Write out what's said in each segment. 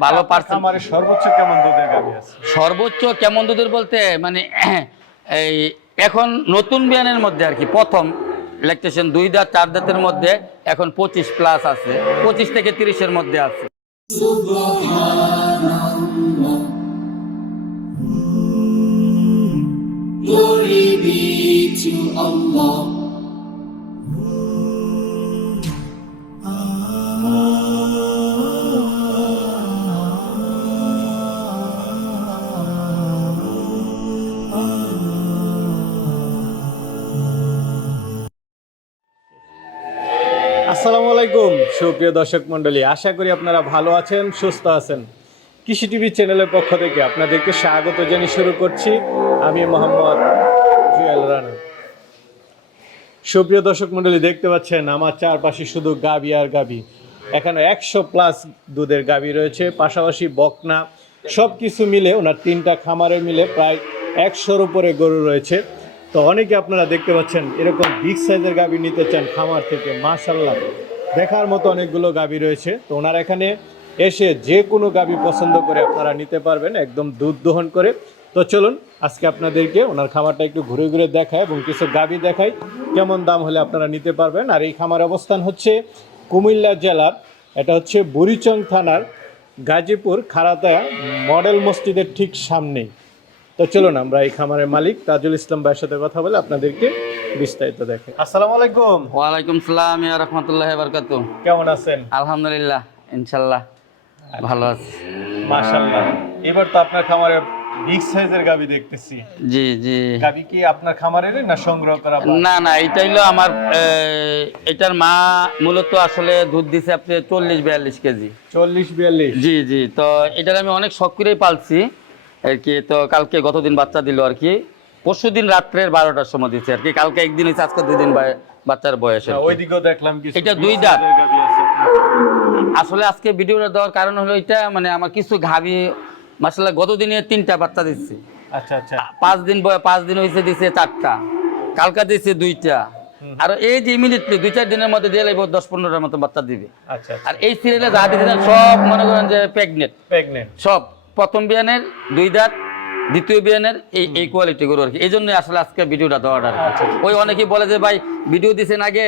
ভালো পার্সেন্ট খামারে সর্বোচ্চ কেমন দুধের গাভী আছে? সর্বোচ্চ কেমন দুধের বলতে মানে এই এখন নতুন বিয়ানের মধ্যে আর কি প্রথম ইলেকট্রিশিয়ান দুই দাঁত চার দাঁতের মধ্যে এখন পঁচিশ প্লাস আছে পঁচিশ থেকে তিরিশের মধ্যে আছে। Glory be to Allah. সুপ্রিয় দর্শক মণ্ডলী, আশা করি আপনারা ভালো আছেন, সুস্থ আছেন। কৃষি টিভি চ্যানেলের পক্ষ থেকে আপনাদেরকে স্বাগত জানিয়ে শুরু করছি। আমি মোহাম্মদ জুয়েল রানা। সুপ্রিয় দর্শক মণ্ডলী, দেখতে পাচ্ছেন আমার চারপাশে শুধু গাবি আর গাবি। এখানে একশো প্লাস দুধের গাবি রয়েছে, পাশাপাশি বকনা সব কিছু মিলে, ওনার তিনটা খামারে মিলে প্রায় একশোর উপরে গরু রয়েছে। তো অনেকে আপনারা দেখতে পাচ্ছেন, এরকম বিগ সাইজের গাবি নিতে চান খামার থেকে মাশাল্লাহ দেখার মতো অনেকগুলো গাবি রয়েছে। তো ওনার এখানে এসে যে কোনো গাবি পছন্দ করে আপনারা নিতে পারবেন, একদম দুধ দহন করে। তো চলুন, আজকে আপনাদেরকে ওনার খামারটা একটু ঘুরে ঘুরে দেখায় এবং কিছু গাবি দেখাই, কেমন দাম হলে আপনারা নিতে পারবেন। আর এই খামার অবস্থান হচ্ছে কুমিল্লা জেলার, এটা হচ্ছে বুড়িচং থানার গাজীপুর খারাতায়া মডেল মসজিদের ঠিক সামনেই। তো চলুন আমরা এই খামারের মালিক তাজুল ইসলাম ভাইয়ের সাথে কথা বলে আপনাদেরকে বিস্তারিত দেখে। আসসালামু আলাইকুম। ওয়ালাইকুম সালাম ইয়া রহমতুল্লাহ বারকাত কেমন আছেন? আলহামদুলিল্লাহ ইনশাল্লাহ ভালো আছি। মাশাআল্লাহ। এবার তো আপনার খামারে বিগ সাইজের গাবি দেখতেছি। জি জি। গাবি কি আপনার খামারের না সংগ্রহ করা না না এটা হলো আমার এটার মা মূলত আসলে দুধ দিছে আপনি চল্লিশ বিয়াল্লিশ কেজি। চল্লিশ বিয়াল্লিশ। জি জি তো এটার আমি অনেক শখ করেই পালছি। আর কি তো কালকে গতদিন বাচ্চা দিল আর কি। পরশু দিন রাত্রের বারোটার সময় দিচ্ছে আর কি। কালকে একদিন হয়েছে আজকে দুই দিন বাচ্চার বয়স ওইদিকেও দেখলাম কিছু এটা দুই দাঁত। আসলে আজকে ভিডিওটা দেওয়ার কারণ হলো এটা মানে আমার কিছু ঘাবি মাসাল্লাহ গতদিনে তিনটা বাচ্চা দিচ্ছে আচ্ছা আচ্ছা। পাঁচ দিন বয় পাঁচ দিন হয়েছে দিছে চারটা। কালকা দিছে দুইটা। আর এই যে ইমিডিয়েটলি দুই চার দিনের মধ্যে দিয়ে লাগবে দশ পনেরোটার মতো বাচ্চা দিবে। আচ্ছা আর এই সিরিয়ালে যা দিচ্ছে সব মনে করেন যে প্রেগনেন্ট প্রেগনেন্ট সব। প্রথম বিয়ানের দুই দাঁত দ্বিতীয় বিয়ানের এই এই কোয়ালিটি গরু আর কি। এই জন্য আসলে আজকে ভিডিওটা দেওয়াটা আর ওই অনেকেই বলে যে ভাই ভিডিও দিছেন আগে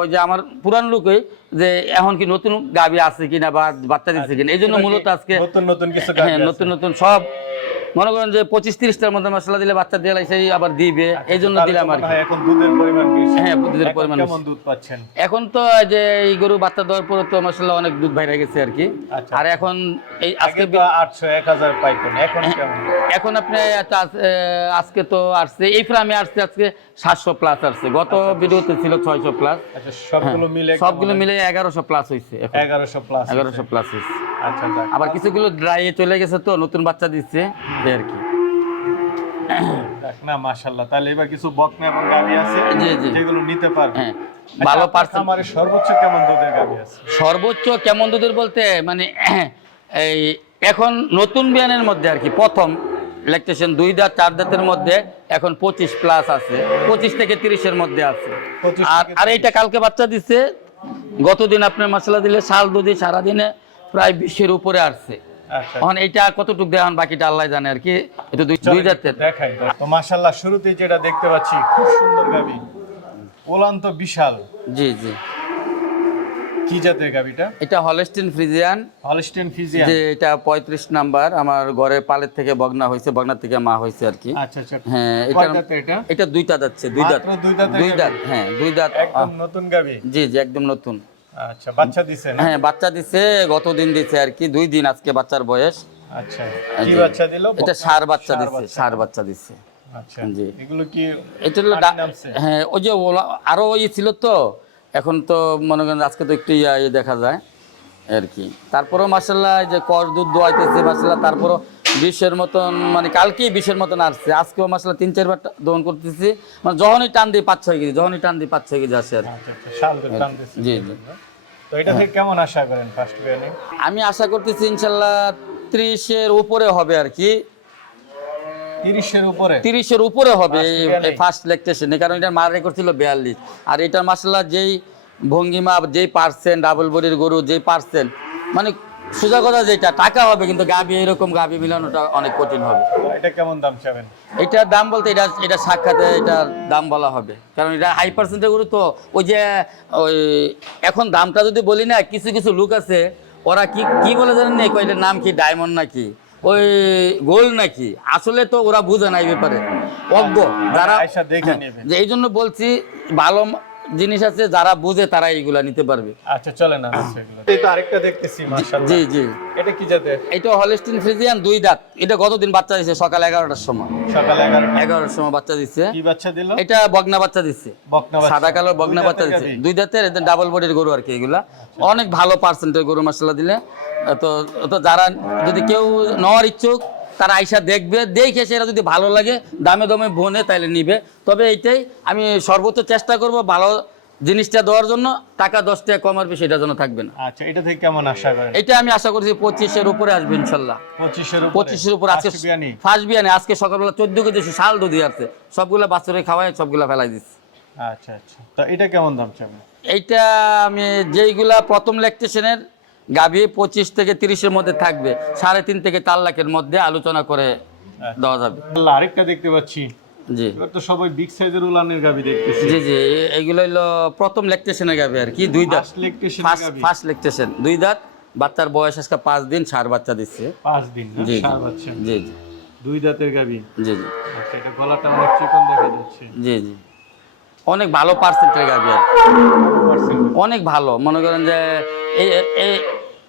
ওই যে আমার পুরান লোকই যে এখন কি নতুন গাবি আছে কিনা বা বাচ্চা দিচ্ছে কিনা? এই জন্য মূলত আজকে নতুন নতুন কিছু হ্যাঁ নতুন নতুন সব মনে করেন যে পঁচিশ তিরিশটার মধ্যে মশলা দিলে বাচ্চা দিয়ে সেই আবার দিবে এই জন্য দিলাম আর এখন দুধের পরিমাণ হ্যাঁ, দুধের পরিমাণ কেমন দুধ পাচ্ছেন? এখন তো যে এই গরু বাচ্চা দেওয়ার পরে তো মশলা অনেক দুধ বাইরে গেছে আর কি। আচ্ছা। আর এখন এই আজকে আটশো এক হাজার পাইতেন এখন এখন আপনি এ, আজকে তো আসছে এই ফ্রামে আসছে আজকে সাতশো প্লাস আসছে। গত ভিডিওতে ছিল ছয়শো প্লাস আচ্ছা সবগুলো মিলে সবগুলো মিলে এগারোশো প্লাস হয়েছে এগারোশো প্লাস এগারোশো প্লাস হয়েছে আচ্ছা আবার কিছুগুলো ড্রাইয়ে চলে গেছে তো নতুন বাচ্চা দিচ্ছে। এই আর কি। না মাশাল্লাহ তাহলে এবার কিছু বকনা এবং গাভী আছে। যেগুলো নিতে পারবে। হ্যাঁ ভালো পার্সেন্ট আমার সর্বোচ্চ কেমন দুধের গাভী আছে? সর্বোচ্চ কেমন দুধের বলতে মানে এই এখন নতুন বিয়ানের মধ্যে আর কি প্রথম ইলেকট্রিশিয়ান দুই দাঁত চার দাঁতের মধ্যে এখন পঁচিশ প্লাস আছে পঁচিশ থেকে তিরিশের মধ্যে আছে। আর আর এইটা কালকে বাচ্চা দিচ্ছে গতদিন আপনার মশলা দিলে শাল দুধে সারাদিনে প্রায় বিশের উপরে আসছে। আচ্ছা এখন এইটা কতটুকু দেওয়ান বাকিটা আল্লাহ জানে আর কি। এটা দুই দুই দেখাই তো মাশাল্লাহ শুরুতেই যেটা দেখতে পাচ্ছি খুব সুন্দর ওলান তো বিশাল। জি জি। কি জাতের গাভীটা এটা হলেস্টিন ফ্রিজিয়ান। হলস্টেন ফিজিয়ান যে এটা পঁয়ত্রিশ নাম্বার আমার ঘরে পালের থেকে বগনা হয়েছে বগনার থেকে মা হয়েছে আর কি। আচ্ছা আচ্ছা। হ্যাঁ এটা? এটা এটা দুই দাঁত দুই দাঁতের দুই দাঁত হ্যাঁ দুই দাঁত একদম নতুন গাভী জি জি একদম নতুন। আচ্ছা বাচ্চা দিছে না? হ্যাঁ বাচ্চা দিছে গত দিন দিছে আর কি দুই দিন আজকে বাচ্চার বয়স। আচ্ছা কি বাচ্চা দিল? এটা সার বাচ্চা দিচ্ছে সার বাচ্চা দিচ্ছে আচ্ছা জি। এগুলো কি এটা হলো? হ্যাঁ ওই যে আরও ওই ছিল তো এখন তো মনে করেন আজকে তো একটু ইয়া দেখা যায় আর কি। তারপরেও মাসাল্লাহ যে কর দুধ দোয়াইতেছে মাসাল্লাহ তারপরও বিষের মতন মানে কালকেই বিষের মতন আসছে। আজকেও মাসাল্লাহ তিন চারবার দহন করতেছি। মানে যখনই টান দিয়ে পাঁচ ছয় কেজি যখনই টান দিই পাঁচ ছয় কেজি আসে আর। আচ্ছা আচ্ছা জি জি। তো এটা থেকে কেমন আশা করেন ফার্স্ট আমি আশা করতেছি ইনশাল্লাহ ত্রিশের উপরে হবে আর কি। 30 এর উপরে? তিরিশের উপরে হবে এই? ফার্স্ট লেকটেশনে কারণ এটা মার রেকর্ড ছিল বিয়াল্লিশ। আর এটা মাসাল্লাহ যেই ভঙ্গিমা যেই পার্সেন্ট ডাবল বডির গরু যেই পার্সেন্ট মানে সোজা কথা যেটা টাকা হবে কিন্তু গাবি এরকম গাবি মিলানোটা অনেক কঠিন হবে। এটা কেমন দাম চাবেন? এটার দাম বলতে এটা এটা সাক্ষাতে এটা দাম বলা হবে। কারণ এটা হাই পার্সেন্টের গরু তো ওই যে ওই এখন দামটা যদি বলি না কিছু কিছু লোক আছে ওরা কি কি বলে জানেন না এটার নাম কি ডায়মন্ড নাকি? ওই গোল্ড নাকি? আসলে তো ওরা বুঝে না এই ব্যাপারে। অজ্ঞ যারা আয়সা দেখে হ্যাঁ, এই জন্য বলছি ভালো জিনিস আছে যারা বুঝে তারা এইগুলা নিতে পারবে। আচ্ছা চলে না এগুলো। এই তো আরেকটা দেখতেছি মাশাআল্লাহ। জি জি। এটা কি জাতের? এটা হলিস্টিন ফ্রিজিয়ান দুই দাঁত। এটা গতদিন বাচ্চা দিছে? সকাল এগারোটার সময়। সকাল 11টা এগারোটার সময় বাচ্চা দিচ্ছে কি বাচ্চা দিল? এটা বগনা বাচ্চা দিচ্ছে বকনা বাচ্চা। সাদা কালো বগনা বাচ্চা দিচ্ছে দুই দাঁতের এদের ডাবল বডির গরু আর কি এগুলা। অনেক ভালো পার্সেন্টের গরু মশলা দিলে। তো তো যারা যদি কেউ নেওয়ার ইচ্ছুক তারা আইসা দেখবে দেখে সেটা যদি ভালো লাগে দামে দামে বনে তাইলে নিবে। তবে এইটাই আমি সর্বোচ্চ চেষ্টা করব ভালো জিনিসটা দেওয়ার জন্য টাকা দশ টাকা কম আর বেশি এটার জন্য থাকবে না। আচ্ছা এটা থেকে কেমন আশা করেন? এটা আমি আশা করছি পঁচিশের উপরে আসবে ইনশাল্লাহ। পঁচিশের উপরে। পঁচিশের উপর আজকে ফার্স্ট বিয়ানে আজকে সকালবেলা চোদ্দ কেজি শাল দুধি আছে সবগুলা বাচ্চারে খাওয়াই সবগুলা ফেলাই দিচ্ছে। আচ্ছা আচ্ছা। তো এটা কেমন দাম চাবেন এইটা আমি যেইগুলা প্রথম ল্যাকটেশনের গাভী পঁচিশ থেকে তিরিশের মধ্যে থাকবে সাড়ে তিন থেকে চার লাখের মধ্যে আলোচনা করে দেওয়া যাবে। আল্লাহ আরেকটা দেখতে পাচ্ছি। জি। তো সবাই বিগ সাইজের উলানের গাবি দেখতেছি। জি জি এগুলো হলো প্রথম ল্যাকটেশনের গাভী আর কি দুই দাঁত। ফার্স্ট ল্যাকটেশন দুই দাঁত। বাচ্চার বয়স আজকে পাঁচ দিন সার বাচ্চা দিচ্ছে। পাঁচ দিন জি বাচ্চা। জি জি। দুই দাঁতের গাবি জি জি। আচ্ছা এটা গলাটা অনেক চিকন দেখা যাচ্ছে। জি জি। অনেক ভালো পার্সেন্টের গাভী আর অনেক ভালো। মনে করেন যে এ- এ-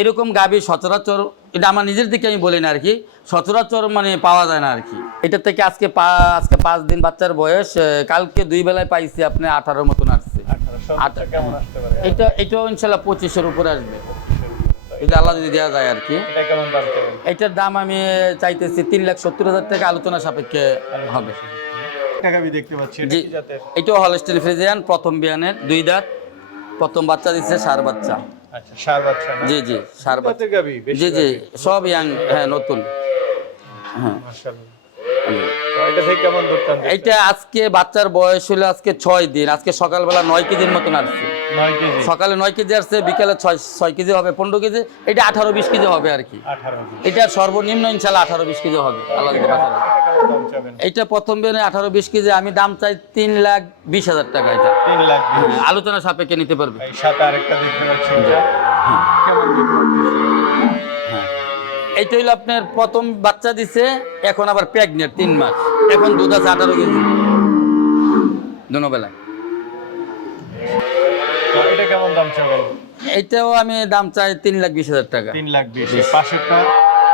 এরকম গাভী সচরাচর এটা আমার নিজের দিকে আমি বলি না আর কি সচরাচর মানে পাওয়া যায় না আর কি। এটা থেকে আজকে আজকে পাঁচ দিন বাচ্চার বয়স কালকে দুই বেলায় পাইছি আপনি আঠারোর মতন আসছে। পারে? এটা এটাও ইনশাল্লাহ পঁচিশের উপরে আসবে। এটা আল্লাহ যদি দেওয়া যায় আর কি। দাম এটার দাম আমি চাইতেছি তিন লাখ সত্তর হাজার টাকা আলোচনা সাপেক্ষে হবে। গাবি এটাও হলস্টিন ফ্রিজিয়ান প্রথম বিয়ানের দুই দাঁত প্রথম বাচ্চা দিচ্ছে সার বাচ্চা। আচ্ছা জি জি সার জি জি সব ইয়াং হ্যাঁ নতুন। হ্যাঁ। এটা আজকে বাচ্চার বয়স হলো আজকে ছয় দিন আজকে সকালবেলা নয় কেজির মতন আসছে। সকালে নয় কেজি আসছে বিকালে ছয় ছয় কেজি হবে পনেরো কেজি। এটা আঠারো বিশ কেজি হবে আর কি। এটা সর্বনিম্ন ইনশাল্লাহ আঠারো বিশ কেজি হবে আল্লাহ এটা প্রথম বিয়ানে আঠারো বিশ কেজি আমি দাম চাই তিন লাখ বিশ হাজার টাকা এটা। আলোচনা সাপেক্ষে নিতে পারবে। হ্যাঁ। এইটা হইল আপনার প্রথম বাচ্চা দিছে এখন আবার প্রেগনেন্ট তিন মাস। এখন দুধ আছে আঠারো কেজি। দুবেলায় তো এটা কেমন দাম চাবেন এইটাও আমি দাম চাই তিন লাখ বিশ হাজার টাকা। তিন লাখ বিশ। পাশেরটা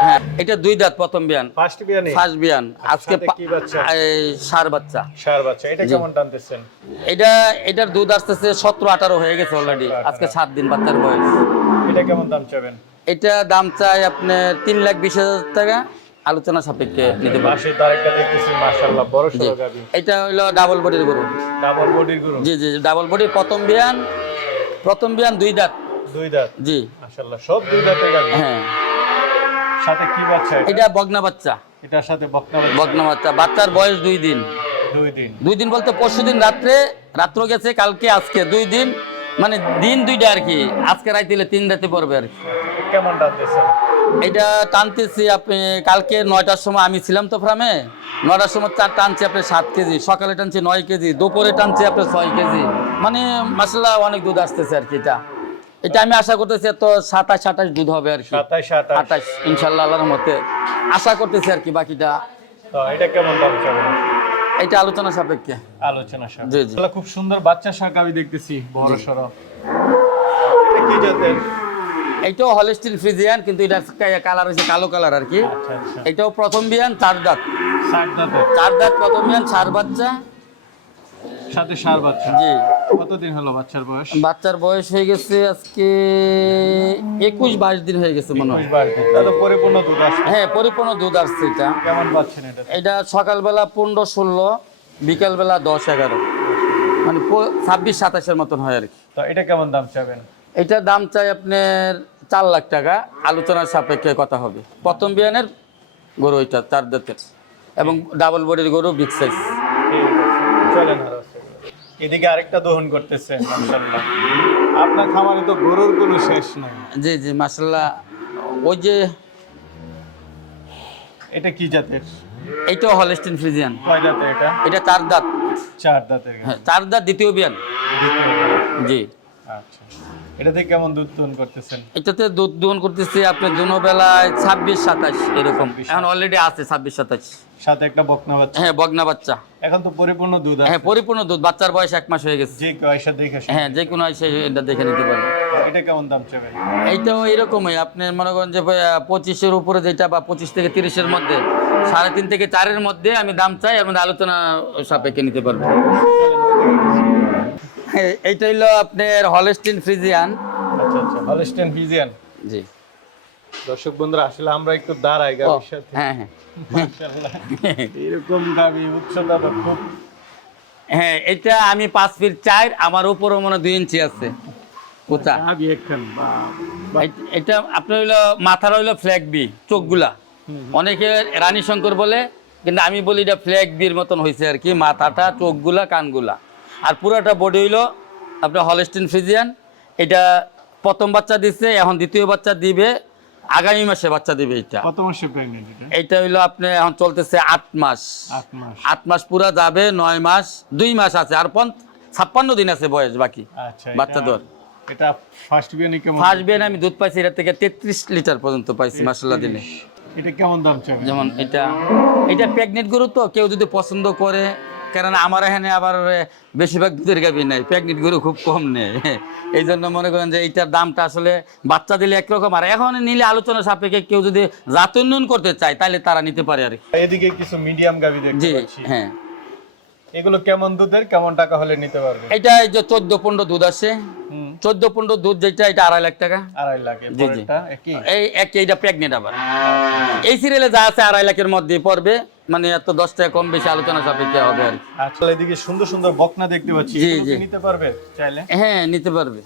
হ্যাঁ এটা দুই দাঁত প্রথম বিয়ান। ফার্স্ট বিয়ানি ফার্স্ট বিয়ান। আজকে সাথে সার বাচ্চা। সার বাচ্চা। এটা কেমন টানতেছেন? এটা এটার দুধ আসতেছে সতেরো আঠারো হয়ে গেছে অলরেডি আজকে সাত দিন বাচ্চার বয়স। এটা কেমন দাম চাবেন এটা দাম চাই আপনার তিন লাখ বিশ হাজার টাকা। আলোচনা সাপেক্ষে নিতে আরেকটা দেখতেছি মাশাআল্লাহ বড় এটা হইল ডাবল বডির গরু। ডাবল বডির গরু? জি জি ডাবল বডির প্রথম বিয়ান প্রথম বিয়ান দুই দাঁত। দুই দাঁত? জি। মাশাআল্লাহ সব দুই দাঁতের গাবি হ্যাঁ। সাথে কি বাচ্চা এটা? বগনা বাচ্চা। এটার সাথে বগনা বাচ্চা। বগনা বাচ্চা। বাচ্চার বয়স দুই দিন। দুই দিন। দুই দিন বলতে পরশু দিন রাত্রে রাত্র গেছে কালকে আজকে। দুই দিন মানে দিন দুইটা আর কি। আজকে রাইতে দিলে তিন রাতে পড়বে আর কি। কেমন টানতেছেন এটা টানতেছি আপনি কালকে নয়টার সময় আমি ছিলাম তো ফার্মে নয়টার সময় চার টানছি আপনি সাত কেজি সকালে টানছি নয় কেজি দুপুরে টানছি আপনি ছয় কেজি। মানে মাসাল্লাহ অনেক দুধ আসতেছে আর কি এটা। এটা আমি আশা করতেছি তো সাতাশ আঠাশ দুধ হবে আর কি। সাতাশ আঠাশ। ইনশাল্লাহ আল্লাহর মতে আশা করতেছি আর কি বাকিটা। তো এটা কেমন দাম এটা আলোচনা সাপেক্ষে। আলোচনা জি। খুব সুন্দর বাচ্চা শাক আমি দেখতেছি বড় সড়ো। এটা কি জাতের? এইটাও হলিস্টিন ফ্রিজিয়ান কিন্তু এটা কালার হচ্ছে কালো কালার আর কি। আচ্ছা আচ্ছা। এটাও প্রথম বিয়ান চার দাঁত। চার দাঁত। প্রথম বিয়ান চার বাচ্চা। সাথে সার বাচ্চা। জি। কতদিন হলো বাচ্চার বয়স? বাচ্চার বয়স হয়ে গেছে আজকে একুশ বাইশ দিন হয়ে গেছে মনে হয়। পরিপূর্ণ দুধ আসবে হ্যাঁ পরিপূর্ণ দুধ আসছে এটা। কেমন পাচ্ছেন এটা? এটা সকালবেলা পনেরো ষোলো বিকালবেলা দশ এগারো মানে ছাব্বিশ সাতাশের মতন হয় আর কি তো এটা কেমন দাম চাবেন? এটার দাম চাই আপনার চার লাখ টাকা। আলোচনার সাপেক্ষে কথা হবে। প্রথম বিয়ানের গরু ওইটা চার দাঁতের এবং ডাবল বডির গরু বিগ সাইজ চলেন এদিকে আরেকটা দহন করতেছে মাশাআল্লাহ। আপনার খামারে তো গরুর কোনো শেষ নাই। জি জি মাসাল্লাহ ওই যে এটা কি জাতের? এইটাও হলস্টিন ফ্রিজিয়ান কয় দাঁতের এটা? এটা চার দাঁত। চার দাঁতের। হ্যাঁ চার দাঁত দ্বিতীয় বিয়ান। জি। আচ্ছা। এটাতে কেমন দুধ দোহন করতেছেন? এটাতে দুধ দোহন করতেছি আপনার দুনো বেলায় ছাব্বিশ সাতাশ এরকম। এখন অলরেডি আছে ছাব্বিশ সাতাশ। সাথে একটা বকনা বাচ্চা। হ্যাঁ বগনা বাচ্চা। এখন তো পরিপূর্ণ দুধ হ্যাঁ পরিপূর্ণ দুধ। বাচ্চার বয়স এক মাস হয়ে গেছে। যে এসে দেখে হ্যাঁ যে কোনো এসে এটা দেখে নিতে পারবে এটা কেমন দাম চাবেন? এইটাও এরকমই আপনি মনে করেন যে পঁচিশের উপরে যেটা বা পঁচিশ থেকে তিরিশের মধ্যে সাড়ে তিন থেকে চারের মধ্যে আমি দাম চাই এর মধ্যে আলোচনা সাপেক্ষে নিতে পারব। হ্যাঁ, এইটা হইল আপনার হলস্টিন ফ্রিজিয়ান আচ্ছা আচ্ছা হলস্টেন ফিজিয়ান জি। দর্শক বন্ধুরা আসলে আমরা একটু দাঁড়াই সাথে। হ্যাঁ হ্যাঁ। এরকম খুব হ্যাঁ এটা আমি পাঁচ ফিট চার আমার উপরও মনে হয় দুই ইঞ্চি আছে। বা- এট- আপনার হইল মাথার হইল ফ্ল্যাগ বি চোখগুলা। অনেকে রানী শঙ্কর বলে কিন্তু আমি বলি এটা ফ্ল্যাগ বির মতন হয়েছে আর কি মাথাটা চোখগুলা কানগুলা। আর পুরোটা বডি হইল আপনার হলস্টিন ফ্রিজিয়ান এটা প্রথম বাচ্চা দিচ্ছে এখন দ্বিতীয় বাচ্চা দিবে আগামী মাসে বাচ্চা দিবে এটা। কত মাসে প্রেগনেন্ট এটা? এটা হইল আপনার এখন চলতেছে আট মাস। আট মাস। আট মাস পুরা যাবে নয় মাস দুই মাস আছে আর পঞ্চ ছাপ্পান্ন দিন আছে বয়স বাকি আচ্ছা বাচ্চা দেওয়ার। এটা ফার্স্ট বিয়ানি কেমন ফার্স্ট বিয়ানে আমি দুধ পাইছি এটা থেকে তেত্রিশ লিটার পর্যন্ত পাইছি মাসাল্লাহ দিনে। এটা কেমন দাম চাবেন যেমন এটা এটা প্রেগনেন্ট গরু তো কেউ যদি পছন্দ করে কারণ আমার এখানে আবার বেশিরভাগ দুধের গাভি নেই প্রেগনেন্ট গরু খুব কম নেই এই জন্য মনে করেন যে এইটার দামটা আসলে বাচ্চা দিলে একরকম আর এখন নিলে আলোচনা সাপেক্ষে কেউ যদি জাত উন্নয়ন করতে চায় তাহলে তারা নিতে পারে আর এদিকে কিছু মিডিয়াম গাভী পাচ্ছি। হ্যাঁ। এগুলো কেমন দুধের? কেমন টাকা হলে নিতে পারবে? এটা এই যে চোদ্দ পনেরো দুধ আছে। হুম। চোদ্দ পনেরো দুধ যেটা এটা আড়াই লাখ টাকা। আড়াই লাখ জি, জি। এই এক এইটা প্রেগনেন্ট আবার। এই সিরিয়ালে যা আছে আড়াই লাখের মধ্যে পড়বে। মানে এত দশ টাকা কম বেশি আলোচনা সাপেক্ষে হবে আর আচ্ছা এদিকে সুন্দর সুন্দর বকনা দেখতে পাচ্ছি। জি, জি। নিতে পারবে চাইলে? হ্যাঁ নিতে পারবে।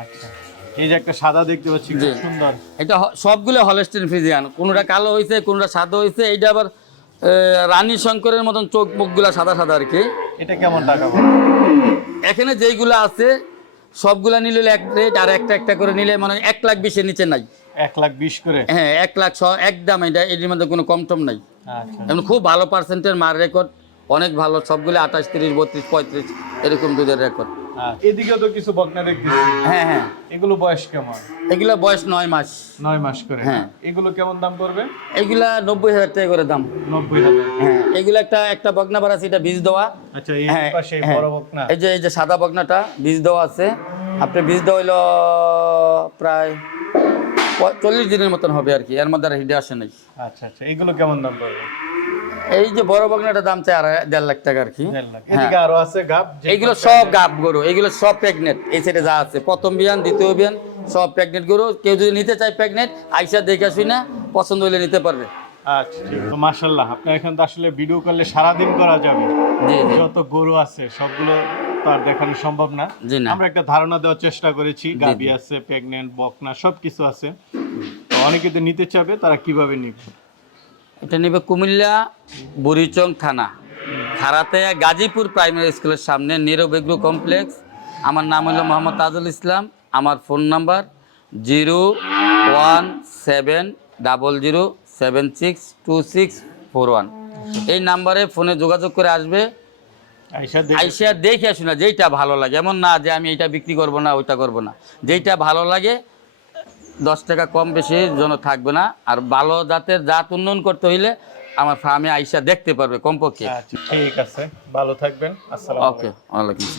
আচ্ছা এই যে একটা সাদা দেখতে পাচ্ছি। সুন্দর। এটা সবগুলো হলস্টিন ফ্রিজিয়ান কোনোটা কালো হয়েছে কোনটা সাদা হয়েছে এইটা আবার রানী শঙ্করের মতন চোখ মুখগুলা সাদা সাদা আর কি। এটা কেমন টাকা এখানে যেইগুলো আছে সবগুলা নিলে এক রেট আর একটা একটা করে নিলে মানে এক লাখ বিশের নিচে নাই। এক লাখ বিশ করে? হ্যাঁ এক লাখ ছ একদম এটা এটির মধ্যে কোনো কম টম নাই। আচ্ছা। এমন খুব ভালো পার্সেন্টের মার রেকর্ড অনেক ভালো সবগুলো আঠাশ তিরিশ বত্রিশ পঁয়ত্রিশ এরকম দুধের রেকর্ড। এদিকেও তো কিছু বকনা দেখতেছি। হ্যাঁ হ্যাঁ। এগুলো বয়স কেমন? এগুলো বয়স নয় মাস। নয় মাস করে। হ্যাঁ। এগুলো কেমন দাম পড়বে? এগুলা নব্বই হাজার টাকা করে দাম। নব্বই হাজার হ্যাঁ এগুলো একটা একটা বগনা আছে এটা বীজ দেওয়া। আচ্ছা এই হ্যাঁ, পাশে হ্যাঁ। বড় বকনা। এই যে এই যে সাদা বগনাটা বীজ দেওয়া আছে। আপনি বীজ দেওয়া হইল প্রায় চল্লিশ দিনের মতন হবে আর কি। এর মধ্যে আর হিডে আসে নাই। আচ্ছা আচ্ছা। এগুলো কেমন দাম পড়বে? এই যে বড় বগনাটার দাম চাই আড়াই দেড় লাখ টাকা আর কি। হ্যাঁ। আরও আছে গাব এইগুলো সব গাব গরু এইগুলো সব প্রেগনেন্ট এই সাইডে যা আছে। প্রথম বিয়ান দ্বিতীয় বিয়ান সব প্রেগনেন্ট গরু। কেউ যদি নিতে চায় প্রেগনেন্ট আইসা দেখে শুই না পছন্দ হলে নিতে পারবে। আচ্ছা মাশাল্লাহ আপনার এখানে তো আসলে ভিডিও করলে সারাদিন করা যাবে। যত গরু আছে সবগুলো তো আর দেখানো সম্ভব না। আমরা একটা ধারণা দেওয়ার চেষ্টা করেছি গাবি আছে প্রেগনেন্ট বকনা সবকিছু আছে। অনেকে তো নিতে চাবে তারা কীভাবে নিবে? এটা নেবে কুমিল্লা বুড়িচং থানা। খারাতে গাজীপুর প্রাইমারি স্কুলের সামনে নিরব কমপ্লেক্স। আমার নাম হলো মোহাম্মদ তাজুল ইসলাম আমার phone number zero one seven double zero seven six two six four one. এই নাম্বারে ফোনে যোগাযোগ করে আসবে। আইসা দেখে আসুন না যেইটা ভালো লাগে। এমন না যে আমি এইটা বিক্রি করব না ওইটা করব না। যেইটা ভালো লাগে দশ টাকা কম বেশি যেন থাকবে না। আর ভালো জাতের জাত উন্নয়ন করতে হইলে আমার ফার্মে আইসা দেখতে পারবে কমপক্ষে। আচ্ছা ঠিক আছে। ভালো থাকবেন। আসসালাম ওকে ওয়ালাইকুম